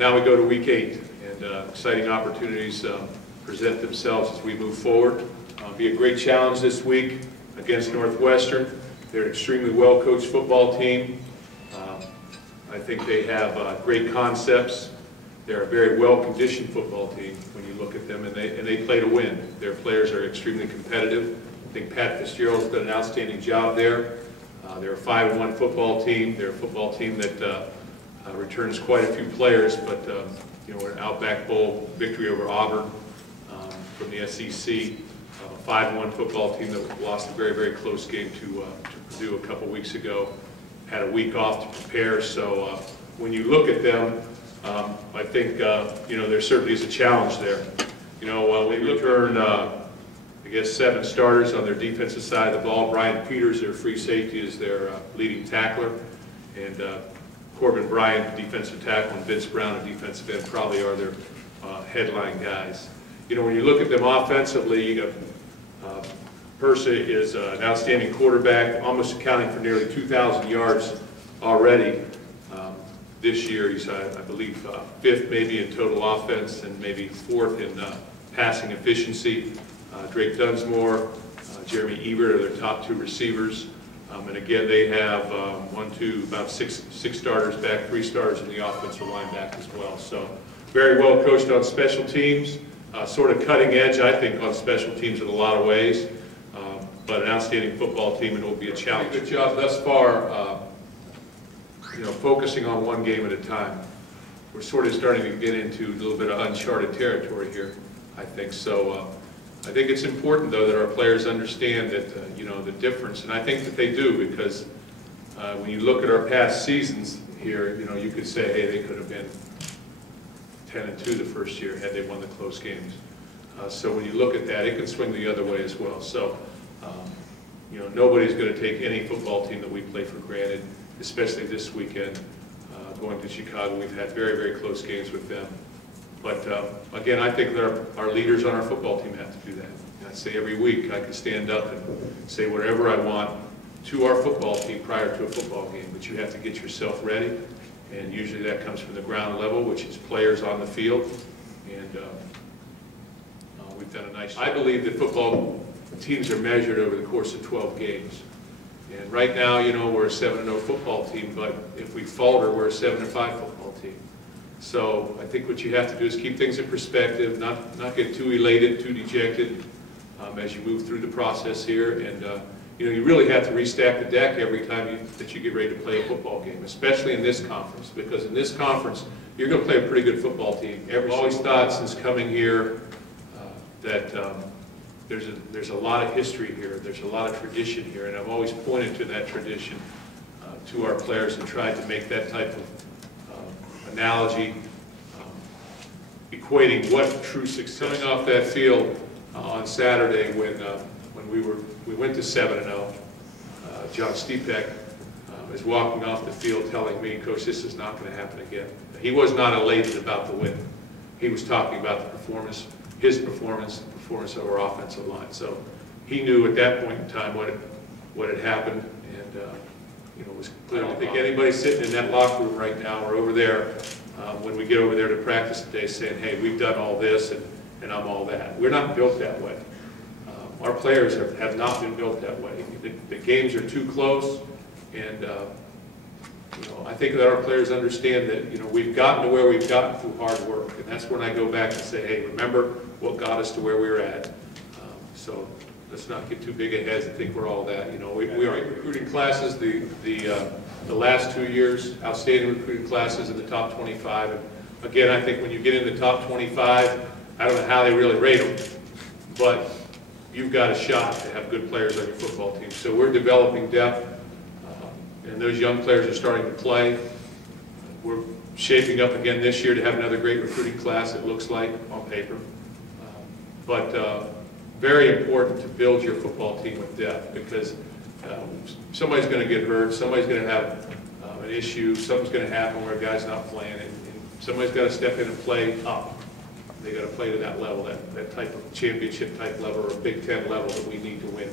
Now we go to week 8, and exciting opportunities present themselves as we move forward. Be a great challenge this week against Northwestern. They're an extremely well-coached football team. I think they have great concepts. They're a very well-conditioned football team when you look at them, and they play to win. Their players are extremely competitive. I think Pat Fitzgerald's done an outstanding job there. They're a 5-1 football team. They're a football team that returns quite a few players, but you know, an Outback Bowl victory over Auburn from the SEC. A 5-1 football team that lost a very, very close game to Purdue a couple weeks ago. Had a week off to prepare, so when you look at them, I think you know, there certainly is a challenge there. You know, they return, I guess, 7 starters on their defensive side of the ball. Brian Peters, their free safety, is their leading tackler, and Corbin Bryant, defensive tackle, and Vince Brown, a defensive end, probably are their headline guys. You know, when you look at them offensively, you got Persa is an outstanding quarterback, almost accounting for nearly 2,000 yards already. This year, he's, I believe, 5th maybe in total offense and maybe 4th in passing efficiency. Drake Dunsmore, Jeremy Ebert are their top 2 receivers. And again, they have about six starters back, 3 starters in the offensive line back as well. So very well coached on special teams, sort of cutting edge, I think, on special teams in a lot of ways. But an outstanding football team, and it will be a challenge. Good job thus far, you know, focusing on one game at a time. We're sort of starting to get into a little bit of uncharted territory here, I think. So I think it's important, though, that our players understand that, you know, the difference, and I think that they do, because when you look at our past seasons here, you know, you could say, hey, they could have been 10-2 the first year had they won the close games. So when you look at that, it can swing the other way as well. So, you know, nobody's going to take any football team that we play for granted, especially this weekend. Going to Chicago, we've had very, very close games with them. But again, I think that our leaders on our football team have to do that. I say every week I can stand up and say whatever I want to our football team prior to a football game, but you have to get yourself ready, and usually that comes from the ground level, which is players on the field, and we've done a nice job. I believe that football teams are measured over the course of 12 games. And right now, you know, we're a 7-0 football team, but if we falter, we're a 7-5 football team. So I think what you have to do is keep things in perspective, not get too elated, too dejected as you move through the process here. And you know, you really have to restack the deck every time that you get ready to play a football game, especially in this conference, because in this conference, you're going to play a pretty good football team. I've always thought since coming here that there's a lot of history here, there's a lot of tradition here, and I've always pointed to that tradition to our players and tried to make that type of analogy, equating what true success. Coming off that field on Saturday when we went to 7-0, John Stepek is walking off the field telling me, Coach, this is not going to happen again. He was not elated about the win. He was talking about the performance, his performance, the performance of our offensive line. So he knew at that point in time what had happened, and you know, it was clear. I don't think anybody sitting in that locker room right now or over there when we get over there to practice today saying, hey, we've done all this and I'm all that. We're not built that way. Our players have not been built that way. The games are too close, and you know, I think that our players understand that, you know, we've gotten to where we've gotten through hard work, and that's when I go back and say, hey, remember what got us to where we were at. So let's not get too big ahead and think we're all that. You know, we are recruiting classes. The last 2 years, outstanding recruiting classes in the top 25. And again, I think when you get in the top 25, I don't know how they really rate them, but you've got a shot to have good players on your football team. So we're developing depth, and those young players are starting to play. We're shaping up again this year to have another great recruiting class, it looks like, on paper. But very important to build your football team with depth, because somebody's going to get hurt, somebody's going to have an issue, something's going to happen where a guy's not playing, and somebody's got to step in and play up. They got to play to that level, that type of championship type level or Big Ten level that we need to win.